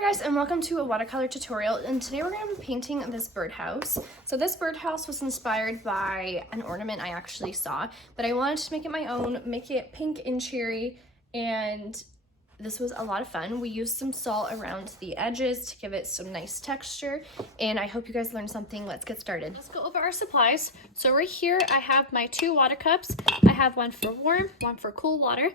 Hi guys, and welcome to a watercolor tutorial, and today we're going to be painting this birdhouse. So this birdhouse was inspired by an ornament I actually saw, but I wanted to make it my own, make it pink and cherry, and this was a lot of fun. We used some salt around the edges to give it some nice texture, and I hope you guys learned something. Let's get started. Let's go over our supplies. So right here I have my 2 water cups. I have one for warm, one for cool water.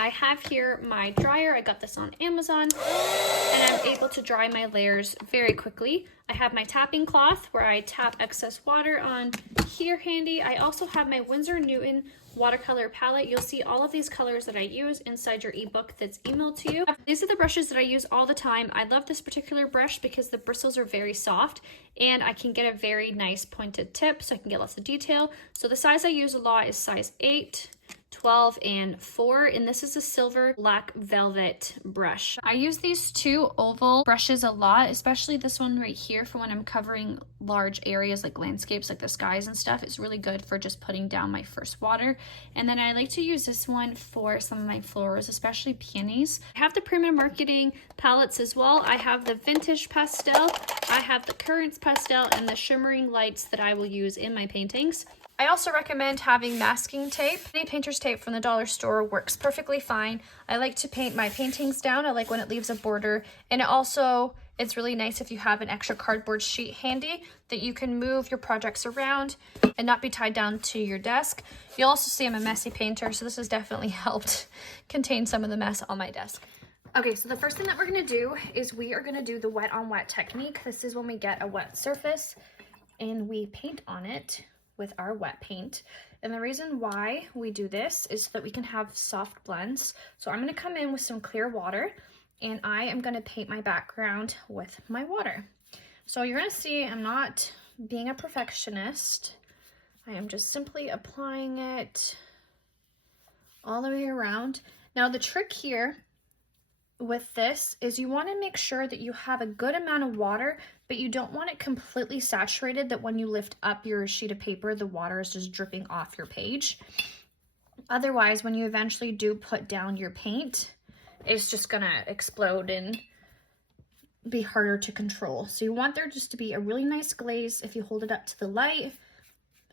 I have here my dryer. I got this on Amazon, and I'm able to dry my layers very quickly. I have my tapping cloth where I tap excess water on here handy. I also have my Winsor Newton watercolor palette. You'll see all of these colors that I use inside your ebook that's emailed to you. These are the brushes that I use all the time. I love this particular brush because the bristles are very soft and I can get a very nice pointed tip so I can get lots of detail. So the size I use a lot is size 8, 12, and 4, and this is a silver black velvet brush. I use these 2 oval brushes a lot, especially this one right here for when I'm covering large areas like landscapes like the skies and stuff. It's really good for just putting down my first water. And then I like to use this one for some of my flowers, especially peonies. I have the Premium Marketing palettes as well. I have the Vintage Pastel, I have the Currents Pastel, and the Shimmering Lights that I will use in my paintings. I also recommend having masking tape. Any painter's tape from the dollar store works perfectly fine. I like to paint my paintings down. I like when it leaves a border. And it's really nice if you have an extra cardboard sheet handy that you can move your projects around and not be tied down to your desk. You'll also see I'm a messy painter, so this has definitely helped contain some of the mess on my desk. Okay, so the first thing that we're gonna do is we are gonna do the wet on wet technique. This is when we get a wet surface and we paint on it with our wet paint. And the reason why we do this is so that we can have soft blends. So I'm gonna come in with some clear water and I am gonna paint my background with my water. So you're gonna see I'm not being a perfectionist. I am just simply applying it all the way around. Now the trick here with this is you want to make sure that you have a good amount of water, but you don't want it completely saturated that when you lift up your sheet of paper, the water is just dripping off your page. Otherwise, when you eventually do put down your paint, it's just gonna explode and be harder to control. So you want there just to be a really nice glaze if you hold it up to the light,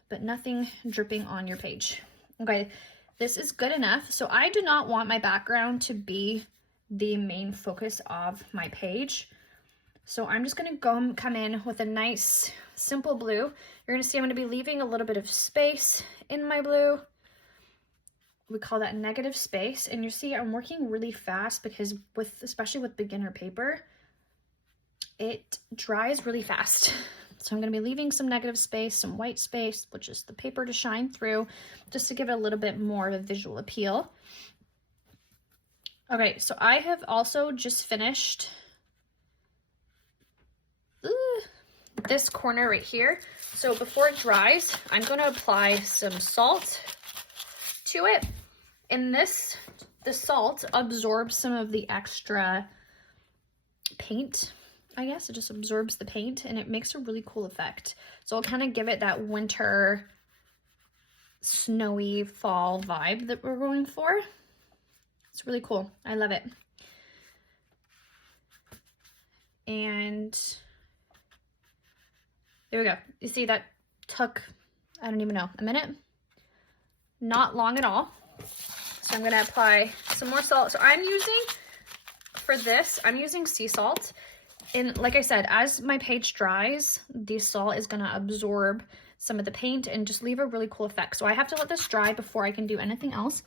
but nothing dripping on your page. Okay, this is good enough. So I do not want my background to be the main focus of my page. So I'm just gonna come in with a nice simple blue. You're gonna see I'm gonna be leaving a little bit of space in my blue. We call that negative space. And you see I'm working really fast because especially with beginner paper, it dries really fast. So I'm gonna be leaving some negative space, some white space, which is the paper to shine through, just to give it a little bit more of a visual appeal. Okay, so I have also just finished this corner right here. So before it dries, I'm going to apply some salt to it. And the salt absorbs some of the extra paint, I guess. It just absorbs the paint and it makes a really cool effect. So I'll kind of give it that winter, snowy fall vibe that we're going for. It's really cool. I love it. And there we go. You see that took, I don't even know, a minute? Not long at all. So I'm gonna apply some more salt. So for this, I'm using sea salt. And like I said, as my page dries, the salt is gonna absorb some of the paint and just leave a really cool effect. So I have to let this dry before I can do anything else.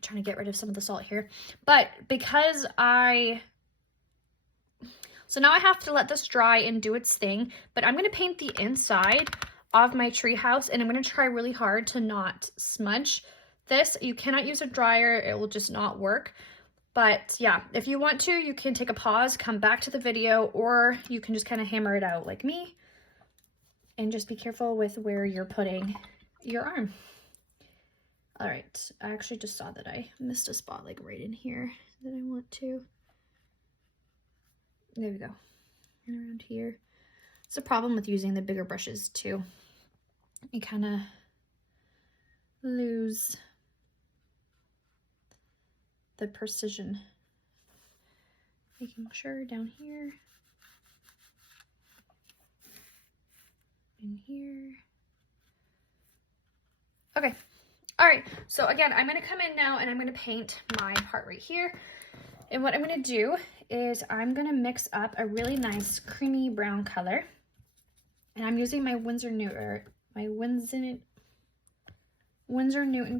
Trying to get rid of some of the salt here, but so now I have to let this dry and do its thing, but I'm going to paint the inside of my treehouse and I'm going to try really hard to not smudge this. You cannot use a dryer, it will just not work. But yeah, if you want to, you can take a pause, come back to the video, or you can just kind of hammer it out like me and just be careful with where you're putting your arm. All right, I actually just saw that I missed a spot like right in here that I want to. There we go. And around here. It's a problem with using the bigger brushes too. You kind of lose the precision. Making sure down here, in here. Okay, all right, so again, I'm gonna come in now and I'm gonna paint my part right here. And what I'm gonna do is I'm gonna mix up a really nice creamy brown color. And I'm using my Winsor Newton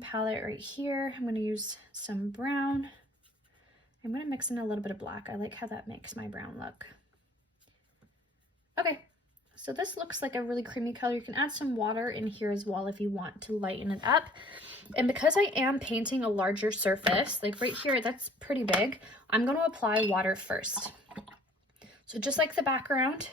palette right here. I'm gonna use some brown. I'm gonna mix in a little bit of black. I like how that makes my brown look. Okay, so this looks like a really creamy color. You can add some water in here as well if you want to lighten it up. And because I am painting a larger surface, like right here, that's pretty big, I'm gonna apply water first. So just like the background,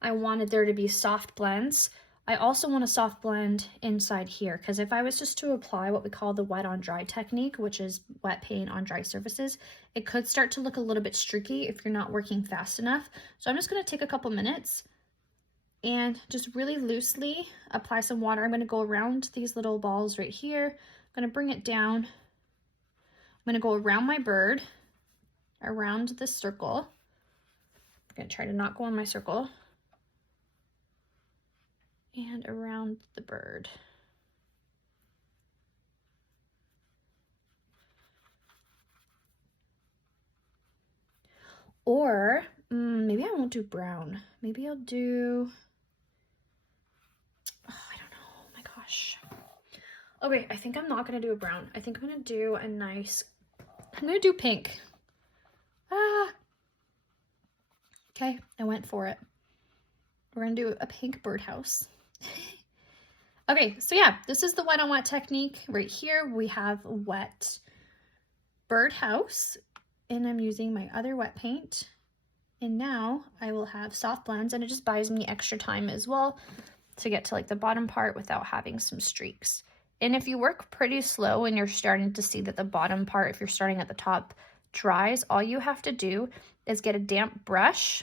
I wanted there to be soft blends. I also want a soft blend inside here, because if I was just to apply what we call the wet on dry technique, which is wet paint on dry surfaces, it could start to look a little bit streaky if you're not working fast enough. So I'm just going to take a couple minutes and just really loosely apply some water. I'm going to go around these little balls right here. I'm going to bring it down. I'm going to go around my bird, around this circle. I'm going to try to not go on my circle. And around the bird. Or maybe I won't do brown. Maybe I'll do, oh, I don't know, oh my gosh. Okay, I think I'm not gonna do a brown. I think I'm gonna do a nice, I'm gonna do pink. Okay, I went for it. We're gonna do a pink birdhouse. Okay, so yeah, this is the wet on wet technique. Right here we have wet birdhouse, and I'm using my other wet paint. And now I will have soft blends, and it just buys me extra time as well to get to like the bottom part without having some streaks. And if you work pretty slow and you're starting to see that the bottom part, if you're starting at the top, dries, all you have to do is get a damp brush,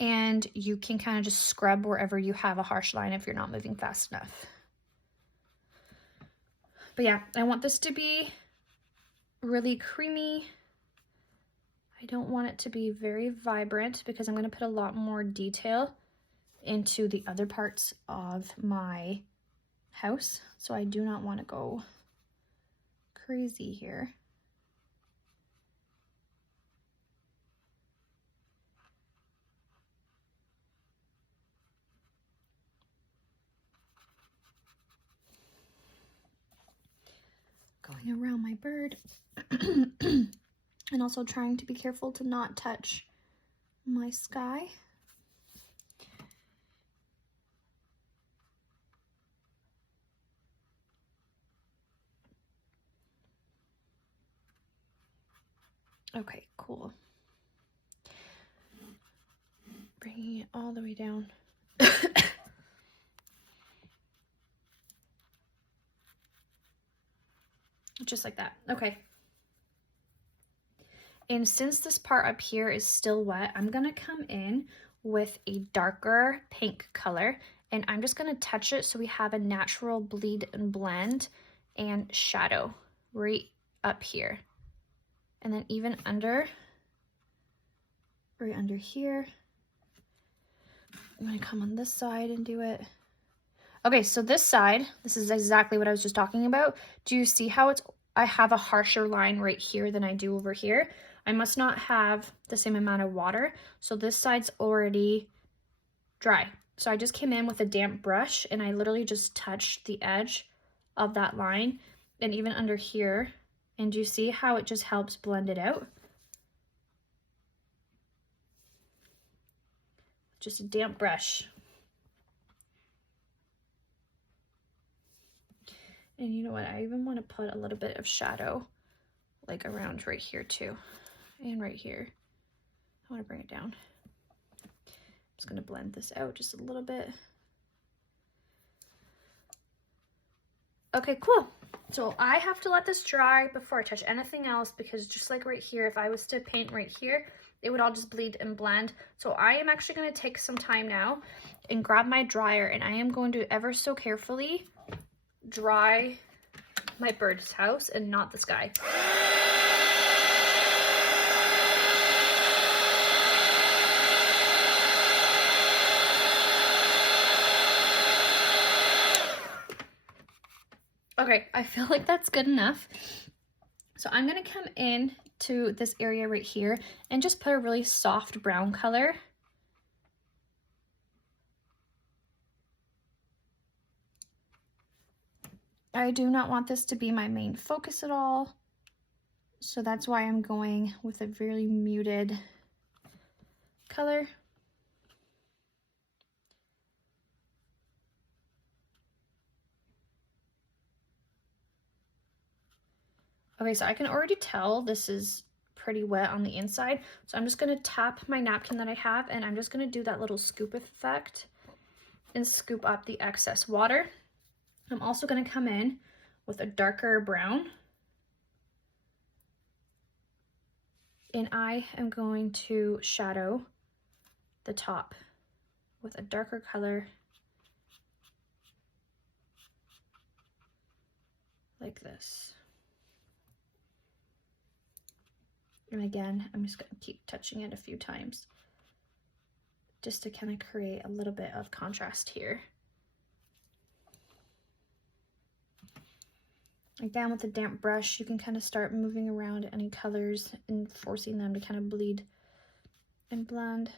and you can kind of just scrub wherever you have a harsh line if you're not moving fast enough. But yeah, I want this to be really creamy. I don't want it to be very vibrant because I'm going to put a lot more detail into the other parts of my house. So I do not want to go crazy here. Going around my bird and also trying to be careful to not touch my sky. Okay, cool. Bringing it all the way down. Just like that. Okay. And since this part up here is still wet, I'm going to come in with a darker pink color, and I'm just going to touch it so we have a natural bleed and blend and shadow right up here. And then even under, right under here. I'm going to come on this side and do it. Okay, so this side, this is exactly what I was just talking about. Do you see how I have a harsher line right here than I do over here? I must not have the same amount of water, so this side's already dry. So I just came in with a damp brush and I literally just touched the edge of that line and even under here. And do you see how it just helps blend it out? Just a damp brush. And you know what, I even want to put a little bit of shadow like around right here too, and right here. I want to bring it down. I'm just going to blend this out just a little bit. Okay, cool. So I have to let this dry before I touch anything else, because just like right here, if I was to paint right here, it would all just bleed and blend. So I am actually going to take some time now and grab my dryer, and I am going to ever so carefully dry my bird's house and not the sky. Okay, I feel like that's good enough. So I'm gonna come in to this area right here and just put a really soft brown color. I do not want this to be my main focus at all, so that's why I'm going with a very muted color. Okay, so I can already tell this is pretty wet on the inside, so I'm just going to tap my napkin that I have, and I'm just going to do that little scoop effect and scoop up the excess water. I'm also going to come in with a darker brown, and I am going to shadow the top with a darker color like this. And again, I'm just going to keep touching it a few times just to kind of create a little bit of contrast here. Again, with a damp brush, you can kind of start moving around any colors and forcing them to kind of bleed and blend.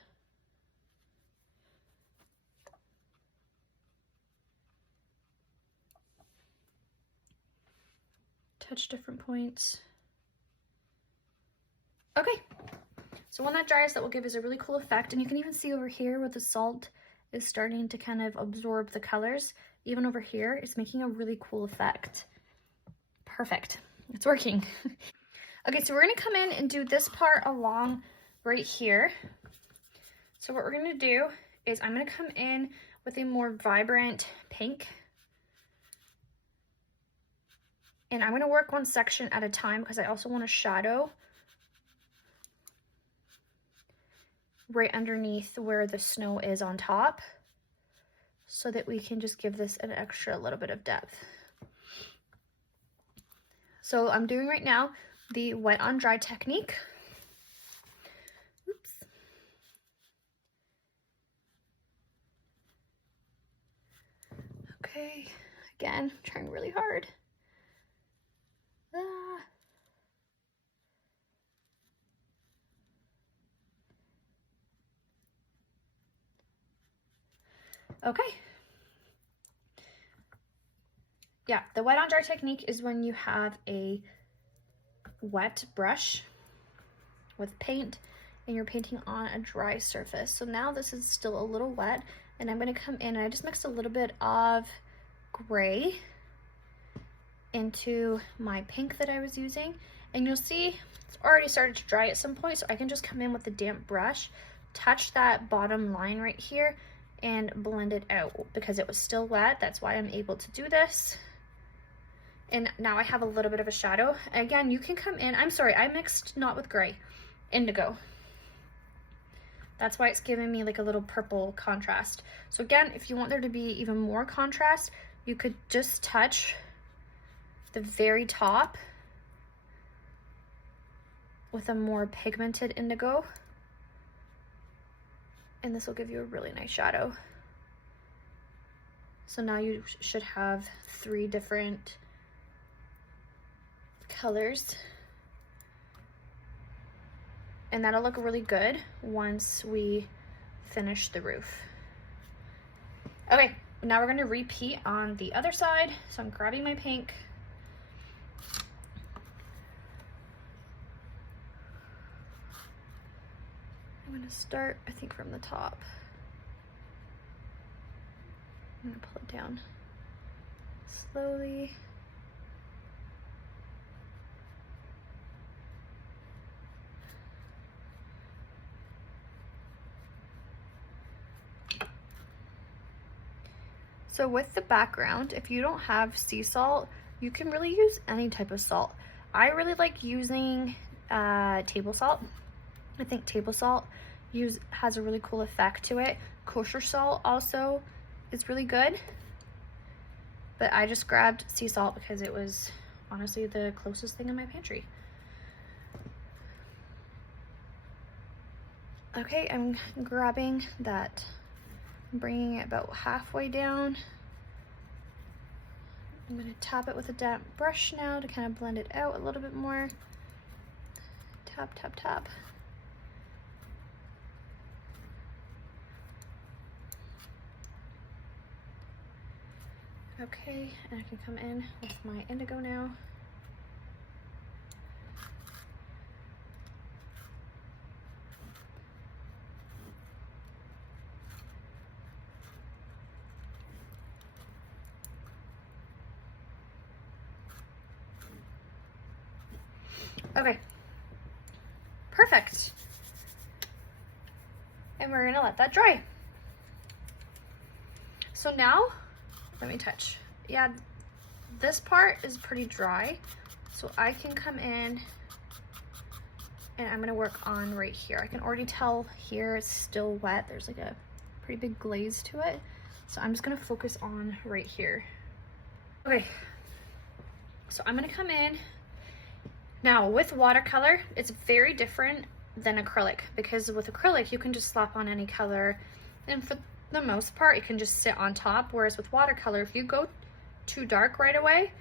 Touch different points. Okay, so when that dries, that will give us a really cool effect, and you can even see over here where the salt is starting to kind of absorb the colors. Even over here, it's making a really cool effect. Perfect, it's working. Okay, so we're gonna come in and do this part along right here. So what we're gonna do is I'm gonna come in with a more vibrant pink, and I'm gonna work one section at a time because I also want to shadow right underneath where the snow is on top, so that we can just give this an extra little bit of depth. So I'm doing right now the wet on dry technique. Oops. Okay, again, trying really hard. Okay. Yeah, the wet on dry technique is when you have a wet brush with paint and you're painting on a dry surface. So now this is still a little wet, and I'm going to come in and I just mixed a little bit of gray into my pink that I was using, and you'll see it's already started to dry at some point, so I can just come in with the damp brush, touch that bottom line right here, and blend it out because it was still wet. That's why I'm able to do this. And now I have a little bit of a shadow. Again, you can come in, I'm sorry, I mixed not with gray, indigo. That's why it's giving me like a little purple contrast. So again, if you want there to be even more contrast, you could just touch the very top with a more pigmented indigo, and this will give you a really nice shadow. So now you should have 3 different colors, and that'll look really good once we finish the roof. Okay, now we're going to repeat on the other side. So I'm grabbing my pink, I'm going to start, I think, from the top. I'm going to pull it down slowly. So with the background, if you don't have sea salt, you can really use any type of salt. I really like using table salt. I think table salt has a really cool effect to it. Kosher salt also is really good, but I just grabbed sea salt because it was honestly the closest thing in my pantry. Okay, I'm grabbing that, bringing it about halfway down. I'm gonna tap it with a damp brush now to kind of blend it out a little bit more. Tap, tap, tap. Okay, and I can come in with my indigo now. Okay, perfect. And we're gonna let that dry. So now, let me touch. Yeah, this part is pretty dry. So I can come in and I'm gonna work on right here. I can already tell here it's still wet. There's like a pretty big glaze to it. So I'm just gonna focus on right here. Okay, so I'm gonna come in. Now with watercolor, it's very different than acrylic, because with acrylic, you can just slap on any color and for the most part, it can just sit on top. Whereas with watercolor, if you go too dark right away,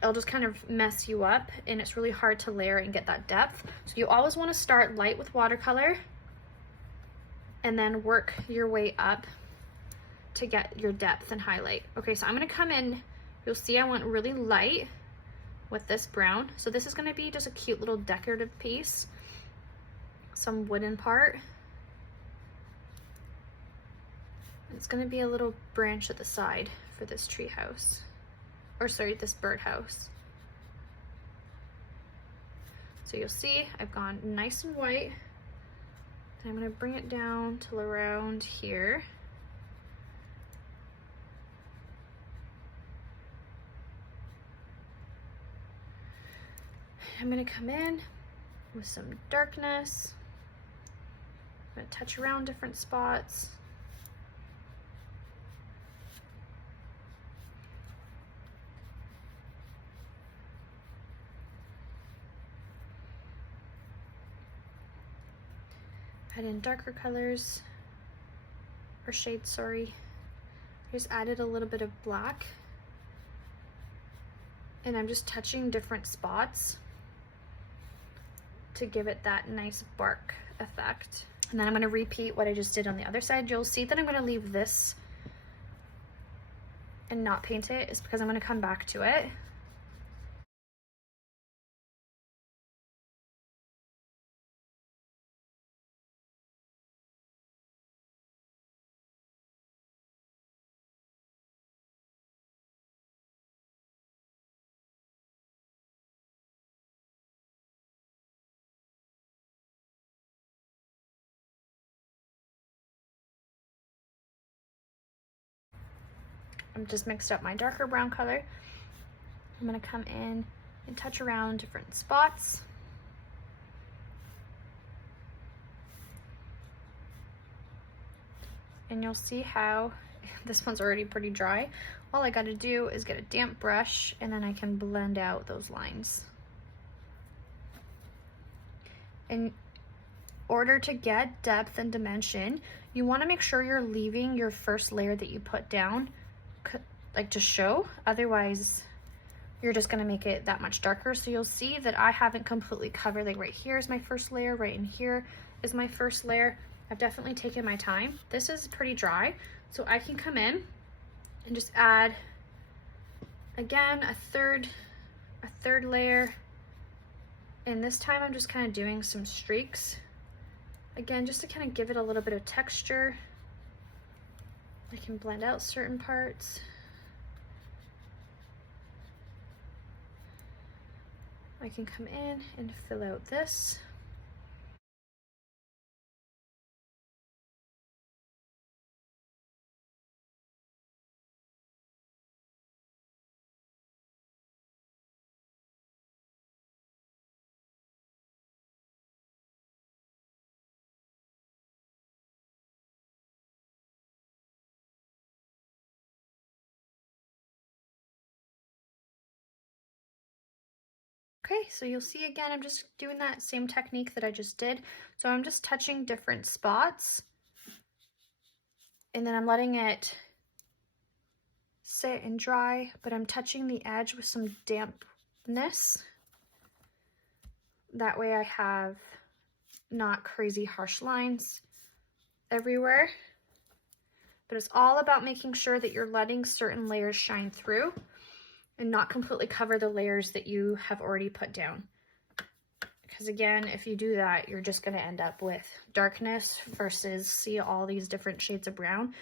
it'll just kind of mess you up and it's really hard to layer and get that depth. So you always want to start light with watercolor and then work your way up to get your depth and highlight. Okay, so I'm gonna come in, you'll see I went really light with this brown. So this is gonna be just a cute little decorative piece, some wooden part. It's gonna be a little branch at the side for this tree house, or sorry, this birdhouse. So you'll see I've gone nice and white. And I'm gonna bring it down till around here. I'm gonna come in with some darkness. I'm gonna touch around different spots. Add in darker colors, or shades, sorry. I just added a little bit of black. And I'm just touching different spots to give it that nice bark effect. And then I'm gonna repeat what I just did on the other side. You'll see that I'm gonna leave this and not paint it, is because I'm gonna come back to it. I'm just mixed up my darker brown color. I'm gonna come in and touch around different spots. And you'll see how this one's already pretty dry. All I gotta do is get a damp brush and then I can blend out those lines. In order to get depth and dimension, you wanna make sure you're leaving your first layer that you put down like to show, otherwise you're just gonna make it that much darker. So you'll see that I haven't completely covered, like right here is my first layer, right in here is my first layer. I've definitely taken my time. This is pretty dry, so I can come in and just add, again, a third layer. And this time I'm just kind of doing some streaks. Again, just to kind of give it a little bit of texture. I can blend out certain parts. I can come in and fill out this. Okay, so you'll see again, I'm just doing that same technique that I just did. So I'm just touching different spots and then I'm letting it sit and dry, but I'm touching the edge with some dampness. That way I have not crazy harsh lines everywhere. But it's all about making sure that you're letting certain layers shine through and not completely cover the layers that you have already put down. Because again, if you do that, you're just going to end up with darkness versus see all these different shades of brown.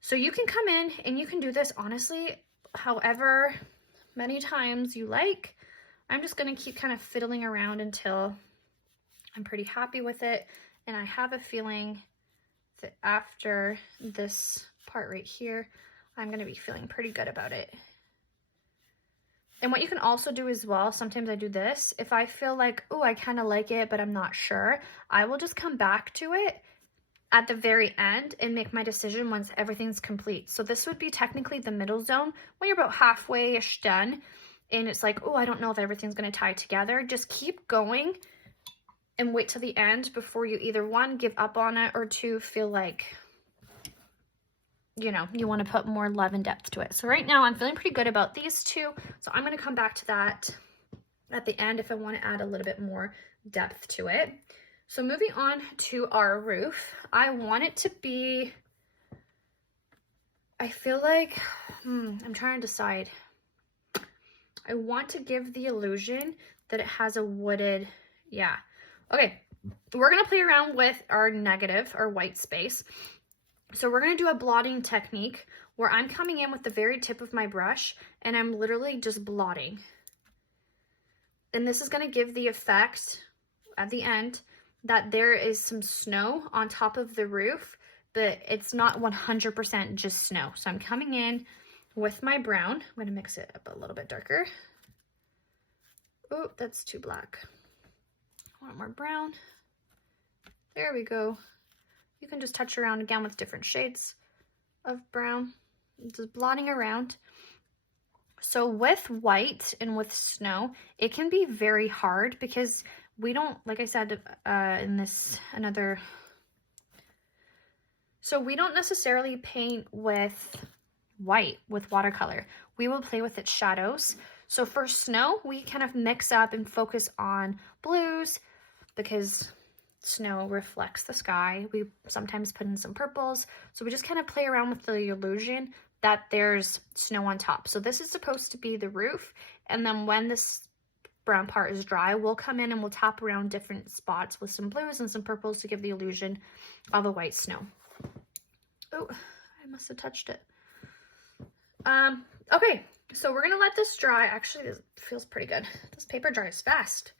So you can come in and you can do this honestly, however many times you like. I'm just going to keep kind of fiddling around until I'm pretty happy with it. And I have a feeling that after this part right here, I'm going to be feeling pretty good about it. And what you can also do as well, sometimes I do this, if I feel like, oh, I kind of like it, but I'm not sure, I will just come back to it at the very end and make my decision once everything's complete. So this would be technically the middle zone when you're about halfway-ish done and it's like, oh, I don't know if everything's going to tie together. Just keep going and wait till the end before you either one, give up on it, or two, feel like, you know, you want to put more love and depth to it. So right now I'm feeling pretty good about these two. So I'm going to come back to that at the end if I want to add a little bit more depth to it. So moving on to our roof, I want it to be, I feel like, I'm trying to decide. I want to give the illusion that it has a wooded, yeah. Okay, we're going to play around with our negative, our white space. So we're going to do a blotting technique where I'm coming in with the very tip of my brush and I'm literally just blotting. And this is going to give the effect at the end that there is some snow on top of the roof, but it's not 100% just snow. So I'm coming in with my brown. I'm going to mix it up a little bit darker. Oh, that's too black. I want more brown. There we go. You can just touch around again with different shades of brown, just blotting around. So with white and with snow, it can be very hard because we don't, like I said in this another, so we don't necessarily paint with white with watercolor. We will play with its shadows. So for snow, we kind of mix up and focus on blues because snow reflects the sky. We sometimes put in some purples. So we just kind of play around with the illusion that there's snow on top. So this is supposed to be the roof. And then when this brown part is dry, we'll come in and we'll tap around different spots with some blues and some purples to give the illusion of a white snow. Oh, I must have touched it. Okay, so we're gonna let this dry. Actually, this feels pretty good. This paper dries fast.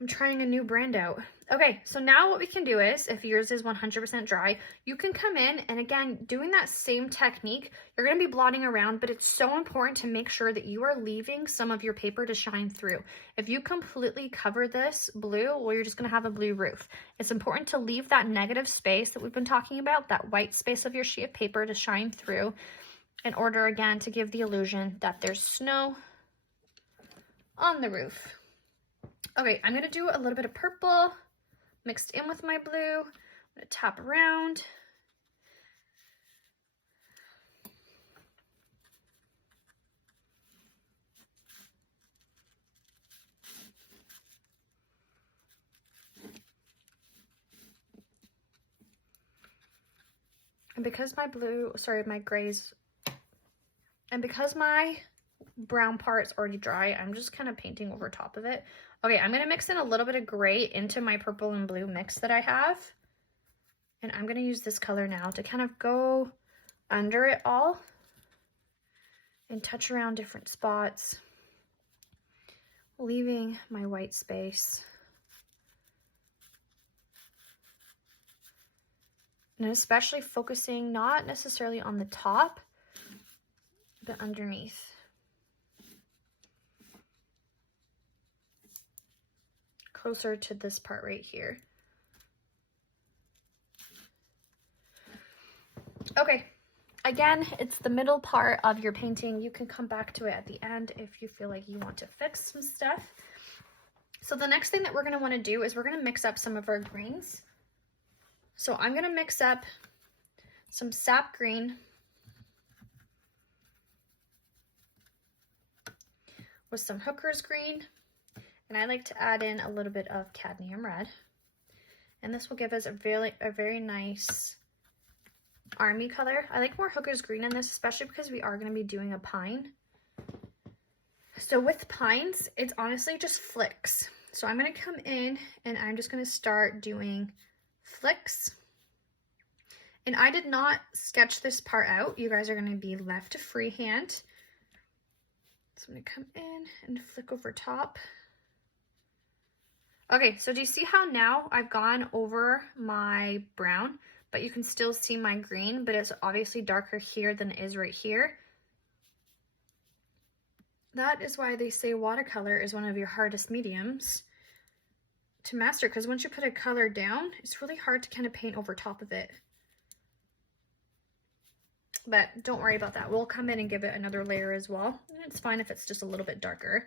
I'm trying a new brand out. Okay, so now what we can do is, if yours is 100% dry, you can come in and again, doing that same technique, you're gonna be blotting around, but it's so important to make sure that you are leaving some of your paper to shine through. If you completely cover this blue, well, you're just gonna have a blue roof. It's important to leave that negative space that we've been talking about, that white space of your sheet of paper to shine through in order, again, to give the illusion that there's snow on the roof. Okay, I'm going to do a little bit of purple mixed in with my blue. I'm going to tap around. And because my my grays, and because my brown part is already dry, I'm just kind of painting over top of it. Okay, I'm going to mix in a little bit of gray into my purple and blue mix that I have. And I'm going to use this color now to kind of go under it all and touch around different spots, leaving my white space. And especially focusing not necessarily on the top, but underneath. Closer to this part right here. Okay, I again, it's the middle part of your painting. You can come back to it at the end if you feel like you want to fix some stuff. So the next thing that we're going to want to do is we're going to mix up some of our greens. So I'm going to mix up some sap green with some hooker's green, and I like to add in a little bit of cadmium red. And this will give us a very nice army color. I like more hooker's green in this, especially because we are going to be doing a pine. So with pines, it's honestly just flicks. So I'm going to come in and I'm just going to start doing flicks. And I did not sketch this part out. You guys are going to be left to freehand. So I'm going to come in and flick over top. Okay, so do you see how now I've gone over my brown, but you can still see my green, but it's obviously darker here than it is right here. That is why they say watercolor is one of your hardest mediums to master, because once you put a color down, it's really hard to kind of paint over top of it. But don't worry about that. We'll come in and give it another layer as well. And it's fine if it's just a little bit darker.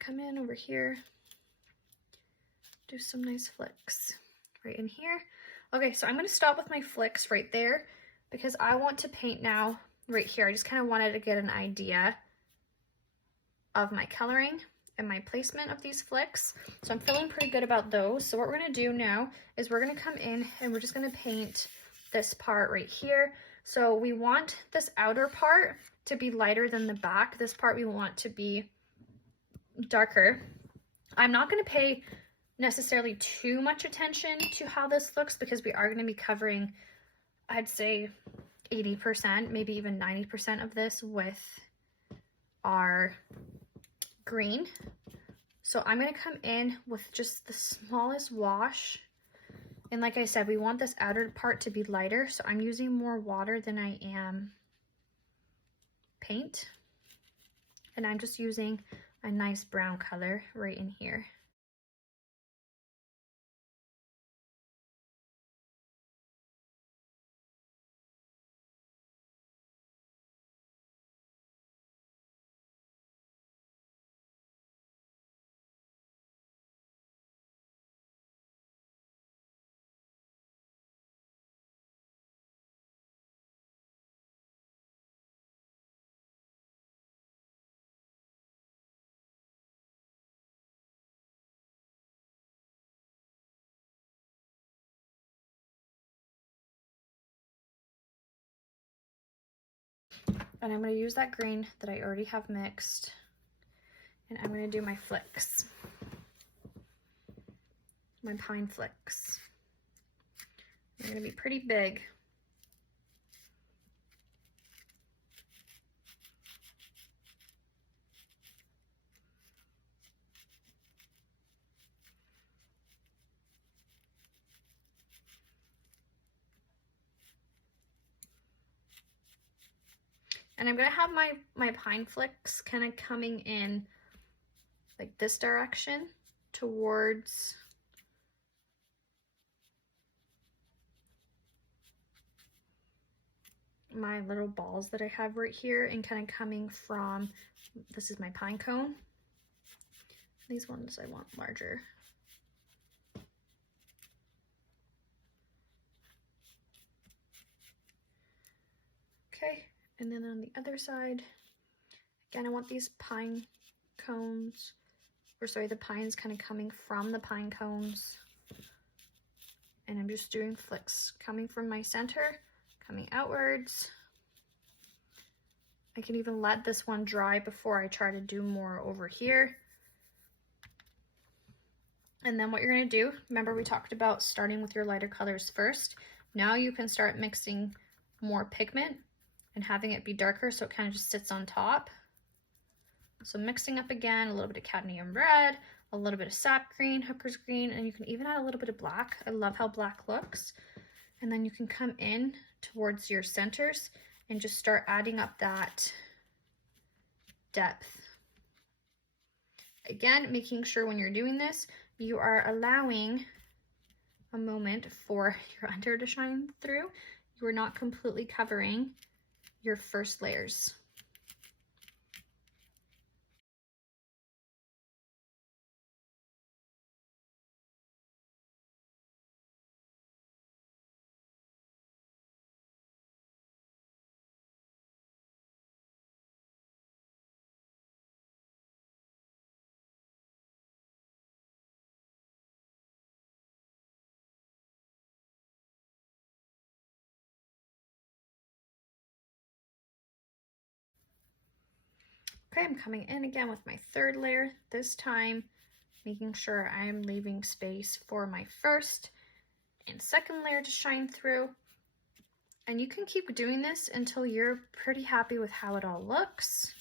Come in over here, do some nice flicks right in here. Okay, so I'm going to stop with my flicks right there because I want to paint now right here. I just kind of wanted to get an idea of my coloring and my placement of these flicks. So I'm feeling pretty good about those. So what we're going to do now is we're going to come in and we're just going to paint this part right here. So we want this outer part to be lighter than the back. This part we want to be darker. I'm not going to pay necessarily too much attention to how this looks because we are going to be covering, I'd say 80%, maybe even 90% of this with our green. So I'm going to come in with just the smallest wash. And like I said, we want this outer part to be lighter. So I'm using more water than I am paint. And I'm just using a nice brown color right in here. And I'm going to use that green that I already have mixed. And I'm going to do my flicks. My pine flicks. They're going to be pretty big. And I'm going to have my pine flicks kind of coming in like this direction towards my little balls that I have right here and kind of coming from, this is my pine cone. These ones I want larger. Okay. And then on the other side, again, I want these pine cones, or sorry, the pines kind of coming from the pine cones. And I'm just doing flicks coming from my center, coming outwards. I can even let this one dry before I try to do more over here. And then what you're going to do, remember we talked about starting with your lighter colors first. Now you can start mixing more pigment and having it be darker so it kind of just sits on top. So mixing up again, a little bit of cadmium red, a little bit of sap green, hooker's green, and you can even add a little bit of black. I love how black looks. And then you can come in towards your centers and just start adding up that depth. Again, making sure when you're doing this, you are allowing a moment for your under to shine through, you are not completely covering your first layers. Okay, I'm coming in again with my third layer, this time making sure I'm leaving space for my first and second layer to shine through. And you can keep doing this until you're pretty happy with how it all looks.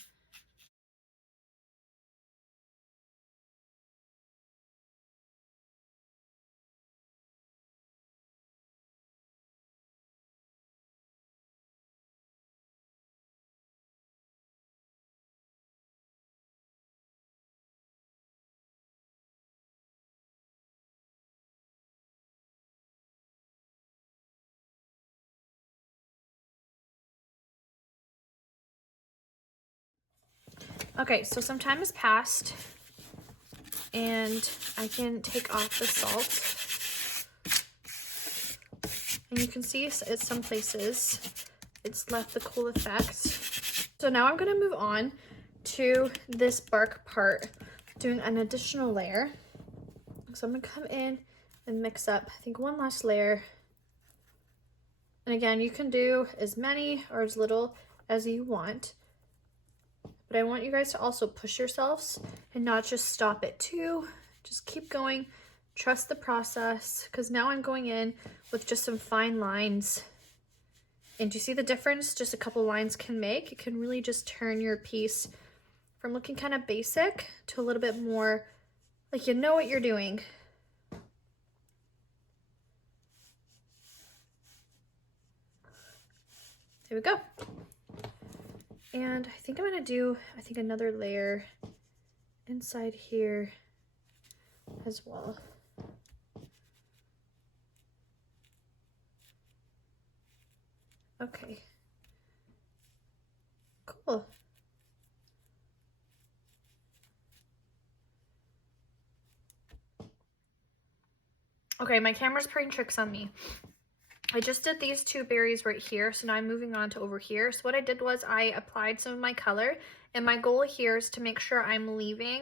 Okay, so some time has passed and I can take off the salt. And you can see at some places it's left the cool effect. So now I'm gonna move on to this bark part, doing an additional layer. So I'm gonna come in and mix up, I think, one last layer. And again, you can do as many or as little as you want. But I want you guys to also push yourselves and not just stop at 2. Just keep going, trust the process, because now I'm going in with just some fine lines. And do you see the difference just a couple lines can make? It can really just turn your piece from looking kind of basic to a little bit more like you know what you're doing. There we go. And I think I'm gonna do, another layer inside here as well. Okay, cool. Okay, my camera's playing tricks on me. I just did these 2 berries right here, so now I'm moving on to over here. So what I did was I applied some of my color, and my goal here is to make sure I'm leaving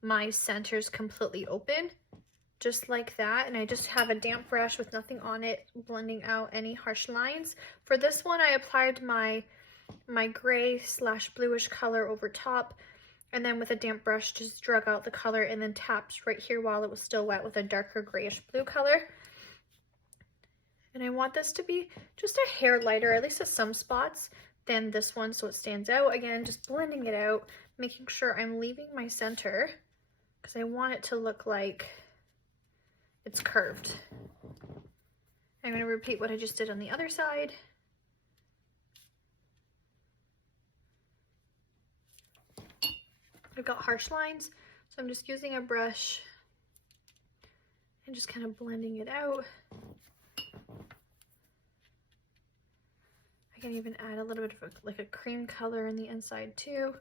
my centers completely open, just like that. And I just have a damp brush with nothing on it, blending out any harsh lines. For this one, I applied my gray / bluish color over top, and then with a damp brush, just drug out the color and then tapped right here while it was still wet with a darker grayish blue color. And I want this to be just a hair lighter, at least at some spots, than this one, so it stands out. Again, just blending it out, making sure I'm leaving my center, because I want it to look like it's curved. I'm going to repeat what I just did on the other side. I've got harsh lines, so I'm just using a brush and just kind of blending it out. I can even add a little bit of like a cream color in the inside too,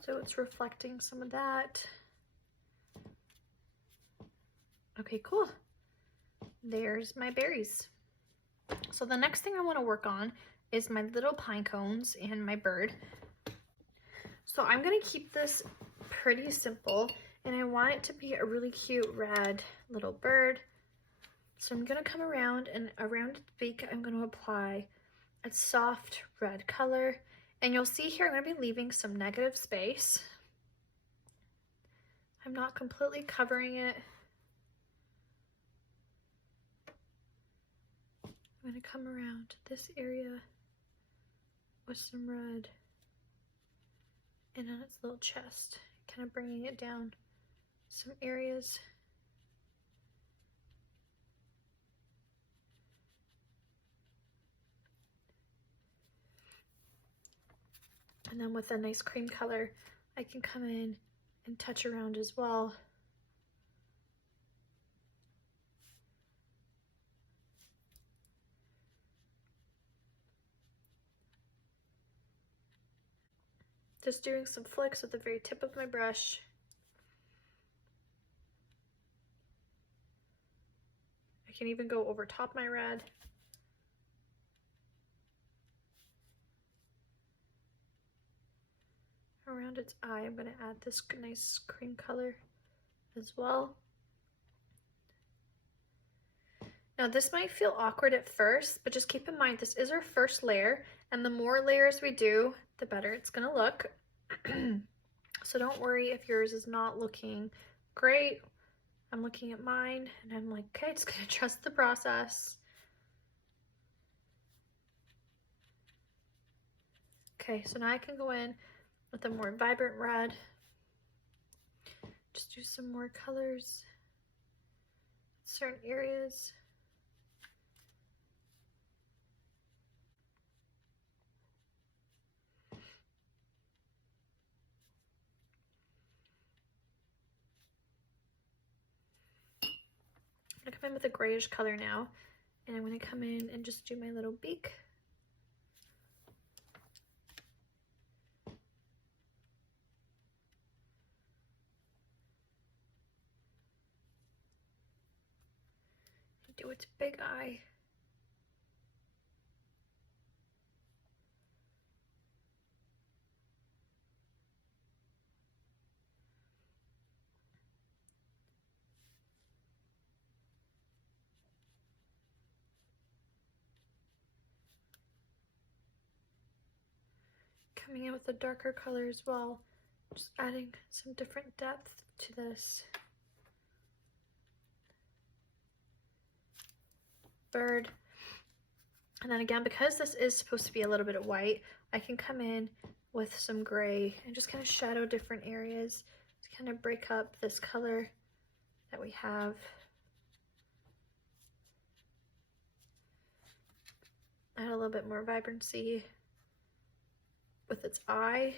so it's reflecting some of that. Okay, cool. There's my berries. So the next thing I want to work on is my little pine cones and my bird. So I'm going to keep this pretty simple, and I want it to be a really cute red little bird. So I'm going to come around, and around its beak I'm going to apply a soft red color, and you'll see here I'm going to be leaving some negative space. I'm not completely covering it. I'm going to come around this area with some red, and on its little chest, kind of bringing it down some areas. And then with a nice cream color, I can come in and touch around as well. Just doing some flicks with the very tip of my brush. I can even go over top my red. Around its eye, I'm going to add this nice cream color as well. Now this might feel awkward at first, but just keep in mind this is our first layer, and the more layers we do, the better it's going to look. So don't worry if yours is not looking great. I'm looking at mine and I'm like, okay, just going to trust the process. Okay, so now I can go in with a more vibrant red. Just do some more colors in certain areas. I'm gonna come in with a grayish color now, and I'm gonna come in and just do my little beak. Do its big eye. Coming in with a darker color as well, just adding some different depth to this. Bird. And then again, because this is supposed to be a little bit of white, I can come in with some gray and just kind of shadow different areas to kind of break up this color that we have. Add a little bit more vibrancy with its eye.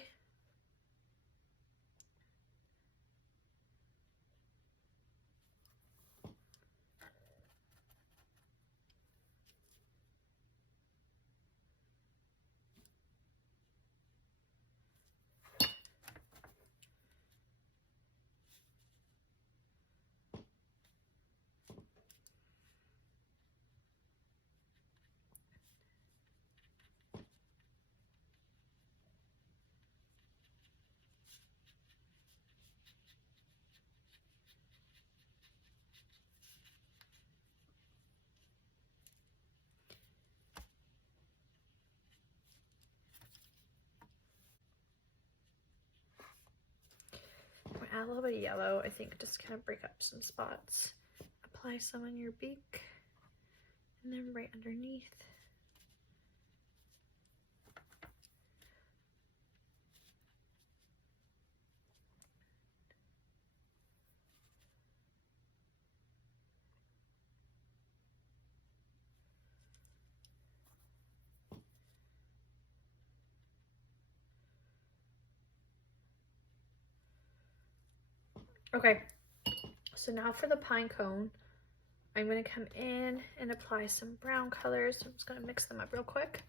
Add a little bit of yellow, I think, just kind of break up some spots. Apply some on your beak, and then right underneath. Okay, so now for the pine cone, I'm going to come in and apply some brown colors. I'm just going to mix them up real quick.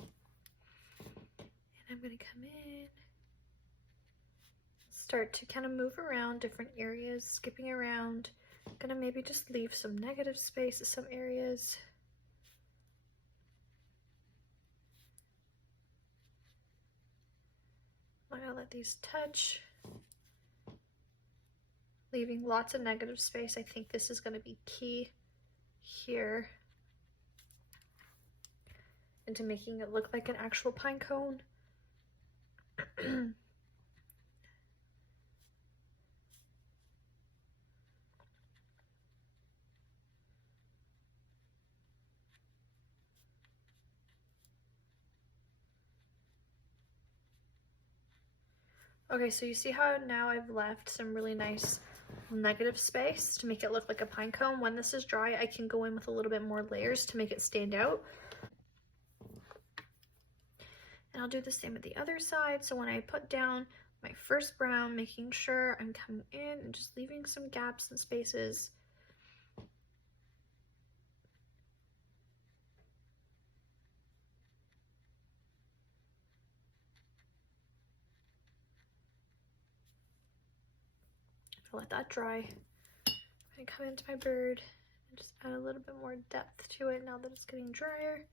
And I'm going to come in, start to kind of move around different areas, skipping around. I'm going to maybe just leave some negative space in some areas. I'm going to let these touch, leaving lots of negative space. I think this is going to be key here into making it look like an actual pine cone. Okay, so you see how now I've left some really nice negative space to make it look like a pine cone. When this is dry, I can go in with a little bit more layers to make it stand out. And I'll do the same with the other side. So when I put down my first brown, making sure I'm coming in and just leaving some gaps and spaces. I'll let that dry. I'm gonna come into my bird and just add a little bit more depth to it now that it's getting drier.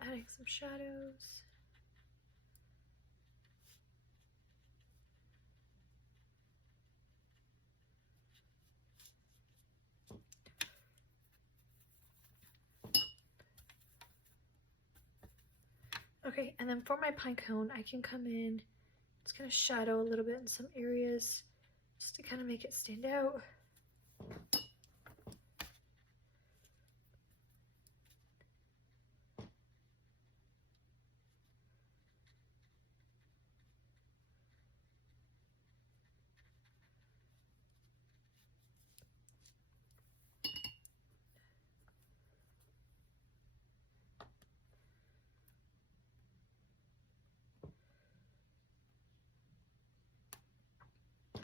Adding some shadows. Okay, and then for my pine cone, I can come in, it's gonna shadow a little bit in some areas just to kind of make it stand out.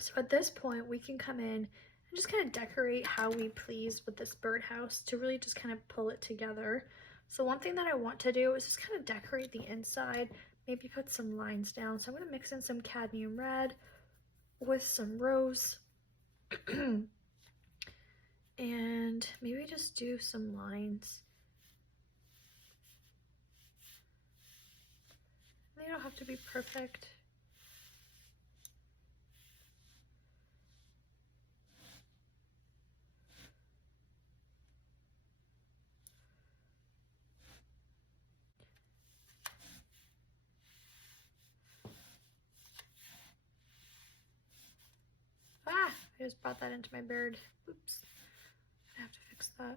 So at this point, we can come in and just kind of decorate how we please with this birdhouse to really just kind of pull it together. So one thing that I want to do is just kind of decorate the inside, maybe put some lines down. So I'm going to mix in some cadmium red with some rose and maybe just do some lines. They don't have to be perfect. Ah, I just brought that into my bird. Oops, I have to fix that.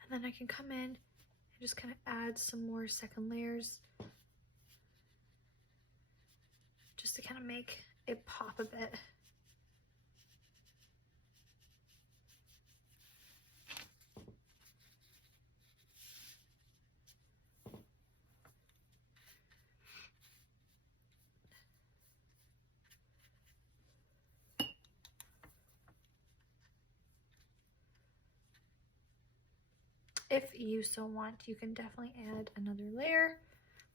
And then I can come in and just kind of add some more second layers just to kind of make it pop a bit. If you so want, you can definitely add another layer,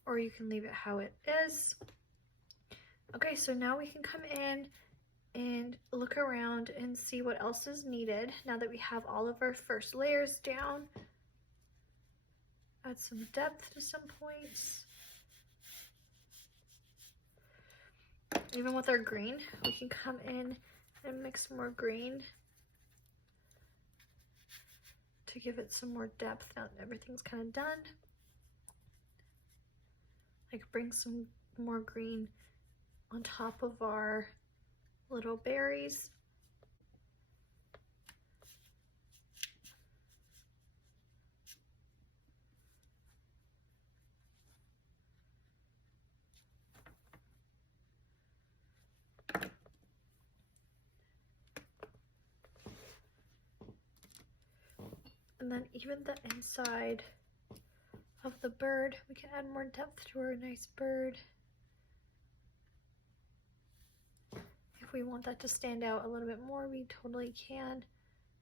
or you can leave it how it is. Okay, so now we can come in and look around and see what else is needed now that we have all of our first layers down. Add some depth to some points. Even with our green, we can come in and mix more green to give it some more depth now that everything's kind of done. Like bring some more green on top of our little berries. And then even the inside of the bird, we can add more depth to our nice bird. If we want that to stand out a little bit more, we totally can.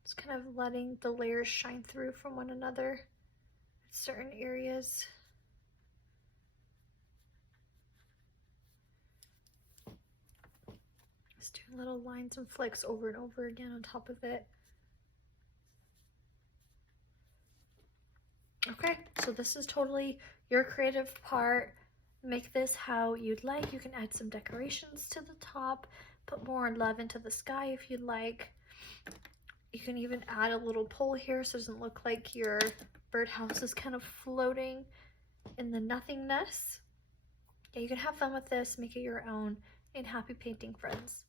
Just kind of letting the layers shine through from one another in certain areas. Just doing little lines and flicks over and over again on top of it. Okay, so this is totally your creative part. Make this how you'd like. You can add some decorations to the top, put more love into the sky if you'd like. You can even add a little pole here so it doesn't look like your birdhouse is kind of floating in the nothingness. Yeah, you can have fun with this, make it your own, and happy painting, friends.